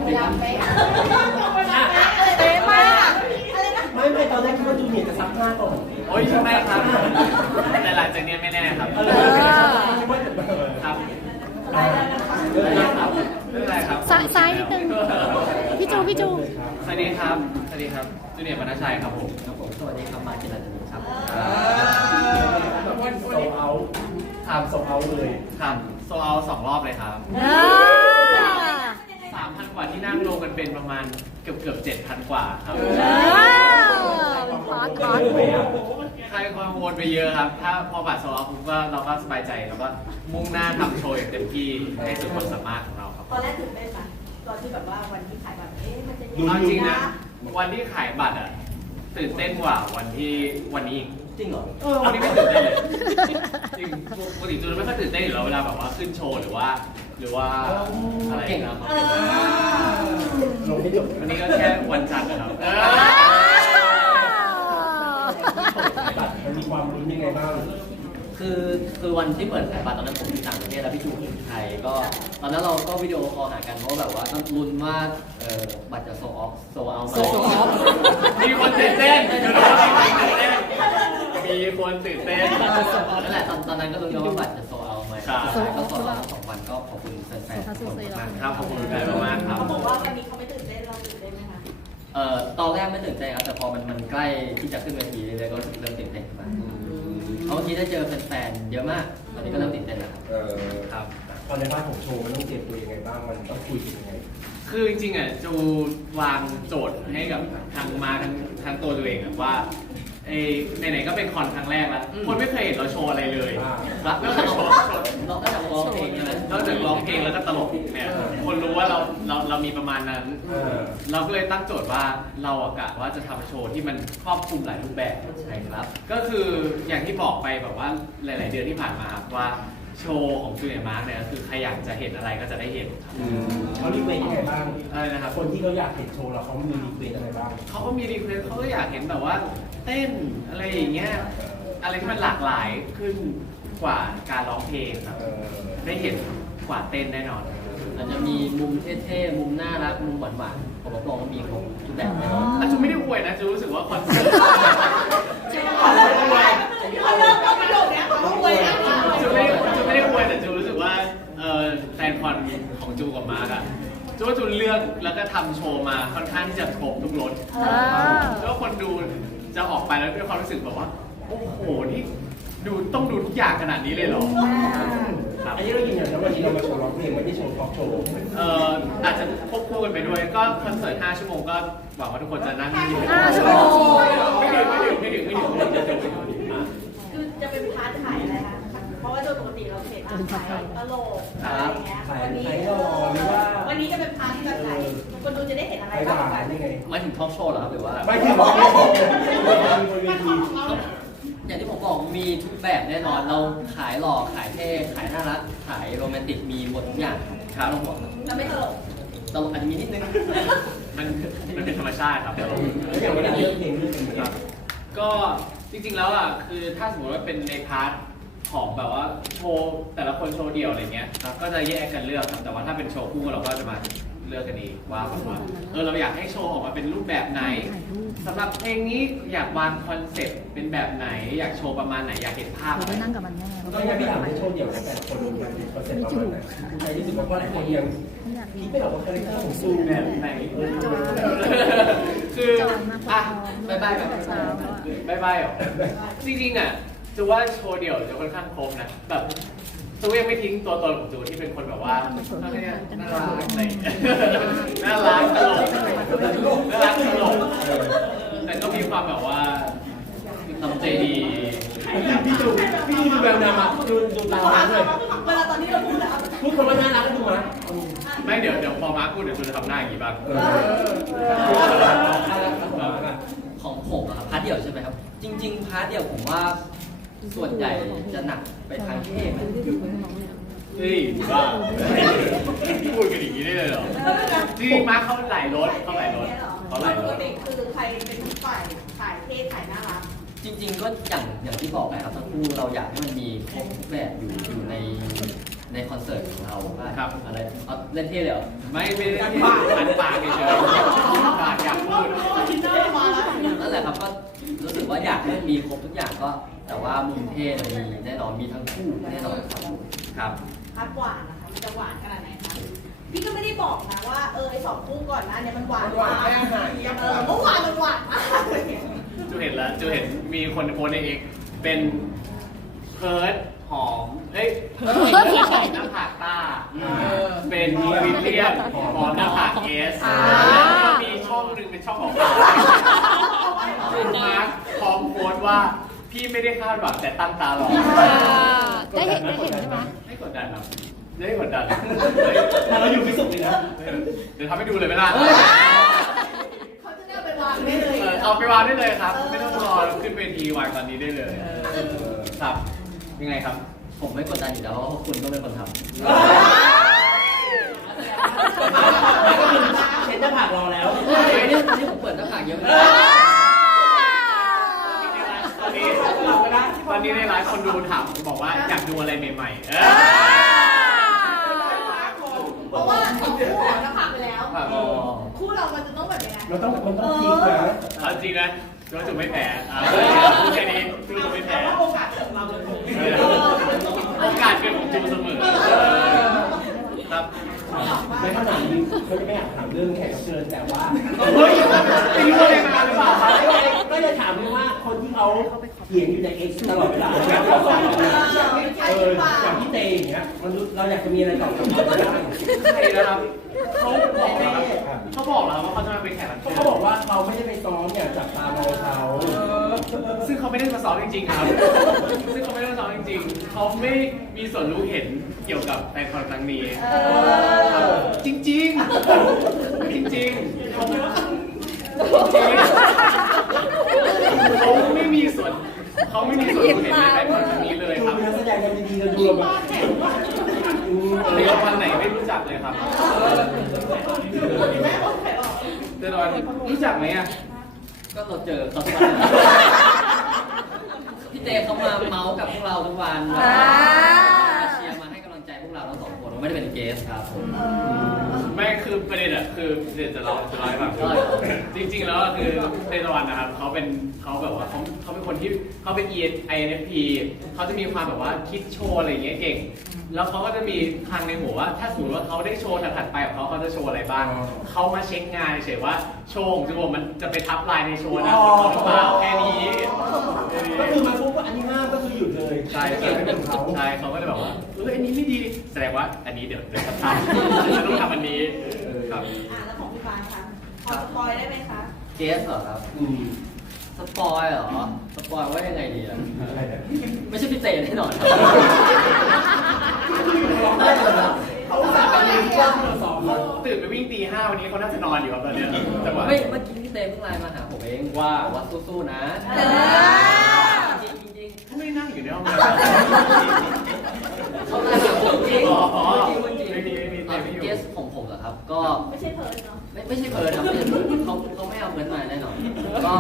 เวลาเป๊ะเป๊ะมากไม่ตอนแรกคิดว่าจูเนียร์จะซักหน้าก่อนโอ้ยไม่ครับแต่หลังจากนี้ไม่แน่ครับครับไม่เป็นไรครับซ้ายนิดนึงพี่จูสวัสดีครับจูเนียร์ปนัชชัยครับผมสวัสดีครับมาจิรัตน์ครับวันโซเอาทำโซเอาเลยครับโซเอา2 รอบเลยครับ 3,000 กว่าที่นั่งลงกันเป็นประมาณเกือบ 7,000 กว่าครับใครความกังวลไปเยอะครับถ้าพอบัตรโซเอาปุ๊บก็เราก็สบายใจแล้วก็มุ่งหน้าทำโชว์อย่างเต็มที่ให้สุดความสามารถของเราครับตอนแรกตื่นเต้นไหมตอนที่แบบว่าวันที่ขายบัตรมันจะเอาจริงนะวันที่ขายบัตรอ่ะตื่นเต้นกว่าวันนี้อีกจริงเหรอวันนี้ไม่ตื่นเต้นเลยจริงปกติจูนไม่ค่อยตื่นเต้นอยู่แล้วเวลาแบบว่าขึ้นโชว์หรือว่าอะไรเก่งนะลงให้จบวันนี้ก็แค่วันจันทร์นะครับบัตรมันมีความลุ้นยังไงบ้างคือวันที่เปิดขายบัตรตอนนั้นผมอยู่ต่างประเทศแล้วพี่จูอยู่ไทยก็ตอนนั้นเราก็วิดีโอคอลหากันเพราะแบบว่าต้องลุ้นว่าบัตรจะโซเอาไหมมีคนตื่นเต้นมีคนตื่นเต้นนั่นแหละตอนนั้นก็ลุ้นกันว่าบัตรจะโซเอาไหมก็โซเอา2 วันก็ขอบคุณแฟนๆครับขอบคุณแฟนมากๆครับเขาบอกว่าวันนี้เขาไม่ตื่นเต้นเราตื่นเต้นไหมคะตอนแรกไม่ตื่นเต้นครับแต่พอมันใกล้ที่จะขึ้นเวทีเลยก็เริ่มตื่นเต้นขึ้นมาเพราะเมื่อกี้ได้เจอแฟนๆเยอะมากตอนนี้ก็เริ่มตื่นเต้นแล้วครับตอนในบ้านของโชว์มันต้องเตรียมตัวยังไงบ้างมันต้องคุยกันยังไงคือจริงๆอ่ะจูวางโจทย์ให้กับทางตัวตัวเองอะว่าไหนๆก็เป็นคอนครั้งแรกแล้วคนไม่เคยเห็นเราโชว์อะไรเลยแล้วก็โชว์เราก็จะร้องเพลงใช่ไหมนอกจากร้องเพลงแล้วก็ตลกเนี่ยคนรู้ว่าเรามีประมาณนั้น เราก็เลยตั้งโจทย์ว่าเรากะว่าจะทำโชว์ที่มันครอบคลุมหลายรูปแบบใช่ครับก็คืออย่างที่บอกไปแบบว่าหลายๆเดือนที่ผ่านมาครับว่าโชว์ของจูเนียร์มาร์กเนี่ยคือใครอยากจะเห็นอะไรก็จะได้เห็นเขารีเควสยังไงบ้างอะไรนะครับคนที่เขาอยากเห็นโชว์เราเขามีรีเควสอะไรบ้างเขาก็มีรีเควสเขาก็อยากเห็นแบบว่าเต้นอะไรอย่างเงี้ยอะไรที่มันหลากหลายขึ้นกว่าการร้องเพลงครับได้เห็นกว่าเต้นแน่นอนอาจจะมีมุมเท่ๆมุมน่ารักมุมหวานๆผมรับรองว่ามีครบทุกแบบแน่นอนอาจูไม่ได้อวยนะจูรู้สึกว่าคอนเสิร์ตเขาเลิกกับประโยคนี้เขาอวยนะจูไม่ได้อวยแต่จูรู้สึกว่าแฟนคอนของจูกับมาร์กอะจูว่าจูเลือกแล้วก็ทำโชว์มาค่อนข้างที่จะครบทุกรสแล้วคนดูจะออกไปแล้วด้วยความรู้สึกแบบว่าโอ้โหนี่ต้องดูทุกอย่างขนาดนี้เลยเหรอครับอันนี้เรายืนยันนะวันนี้เรามาโชว์ร้องเพลงไม่ได้โชว์ทอล์กโชว์อาจจะควบคู่กันไปด้วยก็คอนเสิร์ต5 ชั่วโมงก็หวังว่าทุกคนจะนั่งยืน 5 ชั่วโมงไม่ถึงคือจะเป็นพาร์ทขายอะไรคะเพราะว่าโดยปกติเราเห็นขายตลกอะไรอย่างเงี้ยขายหล่อหรือว่าวันนี้จะเป็นพาร์ทที่แบบไหนคนดูจะได้เห็นอะไรขายหบ้างวากัน นยังไงหมายถึงทอล์กโชว์เหรอครับหรือว่าไม่ถึงร้องเพลงบนเวทีอย่างที่ผมบอกมีทุกแบบแน่นอนเราขายหล่อขายเท่ขายน่ารักขายโรแมนติกมีหมดทุกอย่างครับต้องบอกแล้วไม่ตลกตลกอาจจะมีนิดนึงมันเป็นธรรมชาติครับแล้วอย่างเวลาเลือกเพลงเลือกเพลงครับก็จริงๆแล้วอ่ะคือถ้าสมมติว่าเป็นในพาร์ทของแบบว่าโชว์แต่ละคนโชว์เดี่ยวอะไรเงี้ยก็จะแยกกันเลือกครับแต่ว่าถ้าเป็นโชว์คู่เราก็จะมาเลือกกันเองว่าแบบว่าเราอยากให้โชว์ออกมาเป็นรูปแบบไหนสำหรับเพลงนี้อยากวางคอนเซ็ปต์เป็นแบบไหนอยากโชว์ประมาณไหนอยากเห็นภาพเราได้นั่งกับมันแน่ก็ยังไม่อยากให้โชว์เดี่ยวแต่คนมันเป็นเปอร์เซ็นต์ประมาณไหนใครรู้สึกว่าหลายคนยังคิดไม่ออกว่าคาแรคเตอร์ของซูแบบไหนคืออ่ะบายบายแบบบายบายเหรอจริงๆอ่ะจูว่าโชว์เดี่ยวจะค่อนข้างครบนะแบบจูยังไม่ทิ้งตัวตนของจูที่เป็นคนแบบว่าน่ารักอะไรน่ารักตลกน่ารักตลกแต่ก็มีความแบบว่าน้ำใจดีพี่จูดูแววนามาดูตาหวานเลยเวลาตอนนี้เราพูดแล้วพูดคำว่าน่ารักก็ดูมั้ยไม่เดี๋ยวพอมาร์คพูดเดี๋ยวจูจะทำหน้าอย่างนี้บ้างของผมอะครับพาร์ทเดี่ยวใช่ไหมครับจริง ๆ พาร์ทเดี่ยวผมว่าส่วนใหญ่จะหนักไปทางเท่ไหมเฮ้ยบ้าพูดกันอย่างนี้ได้เลยเหรอจริงๆมาร์คเขาหลายรถเขาหลายรถเขาหลายปรกถติคือใครเป็นฝ่ายขายเท่ขายน่ารักจริง ๆ ก็อย่างที่บอกไปครับทั้งคู่เราอยากให้มันมีครบทุกแบบอยู่ในในคอนเสิร์ตของเราว่าครับอะไรเอาเล่นเท่เลยเหรอไม่ได้หันปากเฉยๆปากอยากพูดนั่นแหละครับก็รู้สึกว่าอยากให้มีครบทุกอย่างก็ แต่ว่ามุมเท่เนี่ยมีแน่นอนมีทั้งคู่แน่นอนครับครับพักหวานนะคะมันจะหวานขนาดไหนคะพี่ก็ไม่ได้บอกนะว่าไอ้สองคู่ก่อนหน้านี้มันหวานมากเมื่อวานมันหวานมากเลยจูเห็นแล้วจูเห็นมีคนโพสในเอกเป็นเพิร์ดหอมเอ้ยหน้าผากต้าเป็นวิลเลียมหอมหน้าผากเอสแล้วก็มีช่องหนึ่งเป็นช่องของเขามาร์คพร้อมโพสต์ว่าพี่ไม่ได้คาดหวังแต่ตั้งตารอได้เห็นใช่ไหมไม่กดดันครับไม่กดดันเราอยู่พิสุทธิ์เลยนะเดี๋ยวทำให้ดูเลยไหมล่ะเขาจะได้เอาไปวางได้เลยเอาไปวางได้เลยครับ ไม่ต้องรอขึ้นเวทีวางตอนนี้ได้เลยครับยังไงครับผมไม่กดดันอยู่แล้วเพราะว่าคุณก็เป็นคนทำเช็ดหน้าผากรอแล้วนี่ผมเปิดหน้าผากเยอะเลยตอนนี้ในไลฟ์คนดูถามบอกว่าอยากดูอะไรใหม่ๆเพราะว่าสองคู่ของน้ำผักไปแล้วครับคู่เรามันจะต้องแบบยังไงมันต้องพีคนะเอาจริงนะจูจะไม่แพ้พูดแค่นี้จูจะไม่แพ้โอกาสของเราจะถูกโอกาสเป็นของจูเสมอครับในขณะนี้เขาจะไม่อยากถามเรื่องแขกรับเชิญแต่ว่าเฮ้ยไปรู้อะไรมาหรือเปล่าครับก็จะถามเลยว่าคนที่เขาเขียนอยู่ใน X ตลอดเวลาอย่างพี่เตอย่างเงี้ยมันเราอยากจะมีอะไรตอบกับเขาบ้างใช่นะครับเขาบอกแล้วว่าเขาจะมาเป็นแขกรับเชิญเขาบอกว่าเขาไม่ได้ไปซ้อมอย่างจับตามองเขาซึ่งเขาไม่ได้มาซ้อมจริงๆครับซึ่งเขาไม่ได้มาซ้อมจริงๆเขาไม่มีส่วนรู้เห็นเกี่ยวกับแฟนคอนครั้งนี้จริงๆจริงๆเขาไม่มีส่วนรู้เห็นในแฟนคอนครั้งนี้เลยดูครับนักแสดงกันดีๆกันดูแบบเรียกวันไหนไม่รู้จักเลยครับเดนวันรู้จักไหมอ่ะก็เราเจอเขาทุกวันพี่เต้เขามาเมาส์กับพวกเราทุกวันมาเชียร์มาให้กำลังใจพวกเราทั้งสองคนไม่ได้เป็นเกสครับผมไม่คือประเด็นอะคือเดี๋ยวจะเล่าให้ฟังจริงๆแล้วคือเดนวันนะครับเขาแบบว่าเขาเป็นคนที่เขาเป็น INFP เขาจะมีความแบบว่าคิดโชว์อะไรอย่างเงี้ยเก่งแล้วเขาก็จะมีทางในหัวว่าถ้าสมมติว่าเขาได้โชว์ถัดไปของเขาจะโชว์อะไรบ้างเขามาเช็คงานเฉยว่าโชว์ของจูโบมันจะไปทับลายในโชว์นะของเขาหรือเปล่าแค่นี้ก็คือมาปุ๊บก็อันนี้ห้ามก็คือหยุดเลยใช่เกี่ยวกับเขาใช่เขาก็จะแบบว่าอันนี้ไม่ดีแสดงว่าอันนี้เดี๋ยวจะทำจะต้องทำอันนี้ครับแล้วของพี่ฟ้าคะพอสปอยได้ไหมคะเกสเหรอครับสปอยเหรอสปอยว่ายังไงดีอ่ะไม่ใช่พี่เต้แน่นอนครับเขาสาบานว่าเราสอบเขาตื่นไปวิ่งตี 5วันนี้เขาน่าจะนอนอยู่ครับตอนเนี้ยจังหวะไม่เมื่อกี้พี่เต้เพิ่งไลน์มาหาผมเองว่าสู้ๆนะจริงเขาไม่ได้นั่งอยู่ในห้องนะๆเขาไลน์มาผมจริงจริงไม่มีเกสของผมเหรอครับก็ไม่ใช่เพิร์ดเนาะไม่ใช่เพิร์ดครับเขาไม่เอาเงินมาแน่นอนก็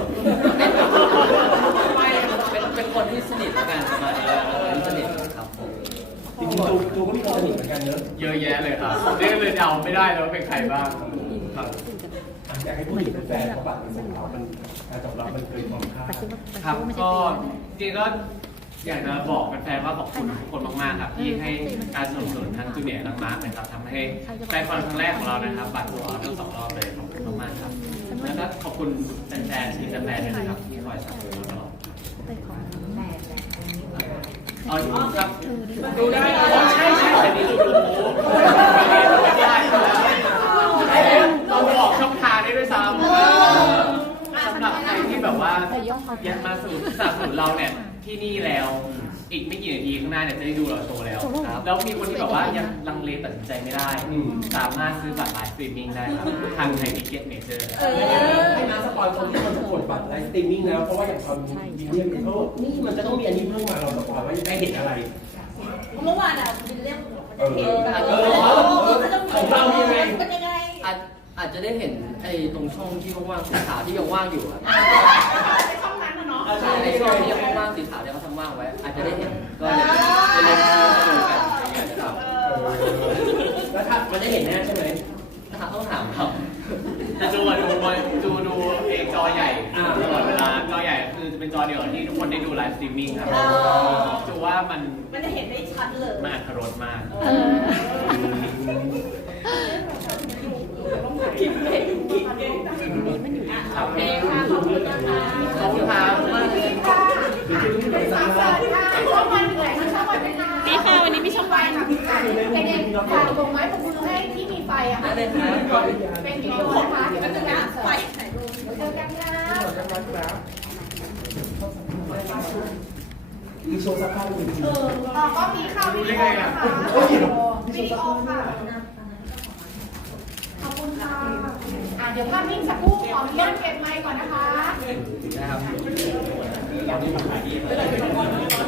เป็นคนที่สนิทกันประมาณนี้เป็นสนิทครับผมจริงๆตูก็มีคนสนิทเหมือนกันเนอะเยอะแยะเลยครับเรียกเลยเดาไม่ได้เลยว่าเป็นใครบ้างครับอยากให้พูดถึงแฟนเขาบัตรของเขามันการตอบรับมันเกินความคาดครับก็จริงๆก็อยากจะบอกแฟนๆว่าขอบคุณทุกคนมากๆครับที่ให้การสนับสนุนทั้งจูเนียร์ทั้งมาร์คนะครับทำให้แฟนคอนครั้งแรกของเรานะครับบัตรของเราทั้ง2 รอบเลยขอบคุณมากๆครับแล้วก็ขอบคุณแฟนๆทีมแฟนๆด้วยนะครับที่คอยสนับสนุนเราตลอดอ๋อครับดูได้ใช่แต่นี้ดูไม่ได้เราบอกช่องทางได้ด้วยซ้ำสำหรับใครที่แบบว่ายังมาสนับสนุนเราเนี่ยที่นี่แล้วอีกไม่กี่นาทีข้างหน้าเนี่ยจะได้ดูเราโชว์แล้วแล้วมีคนที่แบบว่ายังลังเลตัดสินใจไม่ได้สามารถซื้อบัตรไลฟ์สตรีมมิ่งได้ครับทางไทยทิเก็ตเมเจอร์ให้มาสปอยคนที่คนจะกดบัตรไลฟ์สตรีมมิ่งแล้วเพราะว่าอย่างตอนวิลเลียมเขานี่มันจะต้องมีอันนี้เพิ่มมาเราสปอยว่าได้เห็นอะไรเมื่อวานอ่ะวิลเลียมมันจะเห็นแบบของเรายังไงเป็นยังไงอาจจะได้เห็นไอ้ตรงช่องที่ว่างๆสีขาวที่ยังว่างอยู่ครับในช่องนั้นนะเนาะใช่ในช่องที่ยังว่างๆสีขาวที่เขาทำว่างไว้อาจจะได้เห็นก็เลยเล่นดูกันอะไรอย่างเงี้ยนะครับถ้ามันได้เห็นแน่ใช่ไหมต้องถามครับแต่จูดูเองจอใหญ่ตลอดเวลาจอใหญ่คือจะเป็นจอเดียวที่ทุกคนได้ดูไลฟ์สตรีมมิ่งครับจูว่ามันจะเห็นได้ชัดเลยมันอัตรสมากกินเผ็ดกินเผ็ดโอเคค่ะขอบคุณนะคะขอบคุณครับค่ะสามสวัสดีค่ะช่องวันเหนื่อยค่ะช่องวันเป็นนานี่ค่ะวันนี้มีช่องไฟค่ะพี่ค่ะเด็กๆฝากส่งไม้ผมมือให้ที่มีไฟอะค่ะเป็นวิดีโอนะคะเดี๋ยวจะนะไฟไหนดูเจอกันนะมีโชว์สักภาพหนึ่งก็มีข่าววิดีโอนะคะวิดีโอค่ะขอบคุณค่ะเดี๋ยวภาพนิ่งสักครู่ขออนุญาตเก็บไมค์ก่อนนะคะนะครับ